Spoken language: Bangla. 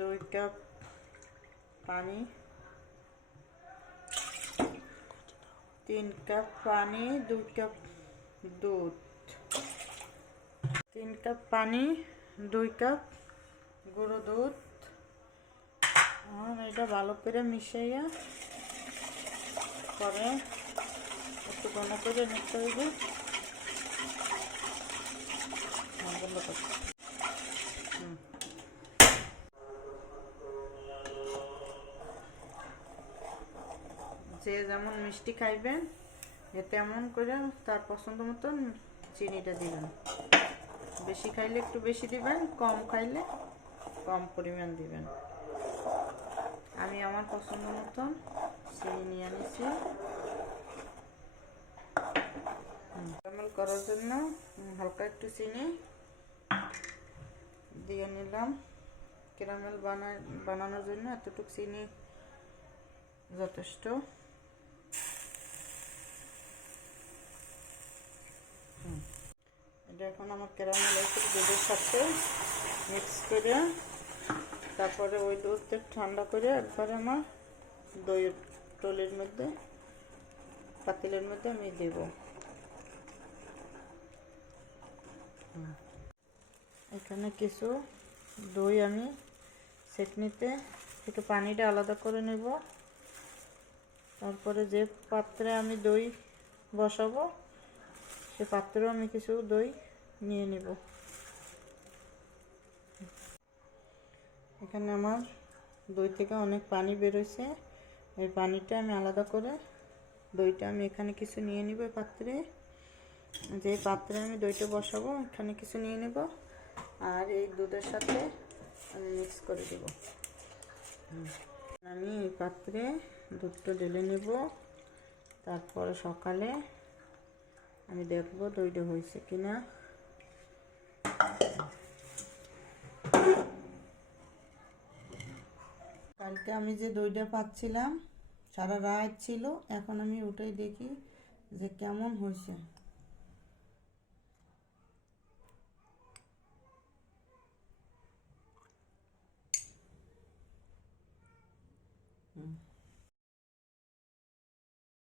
2 কাপ পানি, 3 কাপ পানি, 2 কাপ দুধ, 3 কাপ পানি, 2 কাপ গুঁড়ো দুধ। আর এটা ভালো করে মিশাইয়া পরে একটু ঘন করে নিতে হবে। যে যেমন মিষ্টি খাইবেন তেমন করে তার পছন্দ মতন চিনিটা দিবেন। বেশি খাইলে একটু বেশি দিবেন, কম খাইলে কম পরিমাণ দিবেন। আমি আমার পছন্দ মতন চিনি নিয়ে নিছি। ক্যারামেল করার জন্য হালকা একটু চিনি দিয়ে নিলাম। ক্যারামেল বানানোর জন্য এতটুকু চিনি যথেষ্ট। এটা এখন আমার ক্যারামেল একটু দুধের সাথে মিক্স করে তারপরে ওই দুধটা ঠান্ডা করে একবারে আমার দইয়ের টলের মধ্যে পাতিলের মধ্যে আমি দেব। এখানে কিছু দই আমি সেকনিতে একটু পানিটা আলাদা করে নেব। তারপরে যে পাত্রে আমি দই বসাবো সে পাত্রেও আমি কিছু দই নিয়ে নেব। এখানে আমার দই থেকে অনেক পানি বেরোইছে। এই পানিটা আমি আলাদা করে দইটা আমি এখানে কিছু নিয়ে নিব। পাত্রে যে পাত্রে আমি দইটা বসাবো এখানে কিছু নিয়ে নেব আর এই দুধের সাথে আমি মিক্স করে দেব। আমি এই পাত্রে দুধটা ঢেলে নেব। তারপরে সকালে আমি দেখব দইটা হয়েছে কিনা। কালকে আমি যে দইটা পাচ্ছিলাম সারা রাত ছিল, এখন আমি উঠেই দেখি যে কেমন হয়েছে।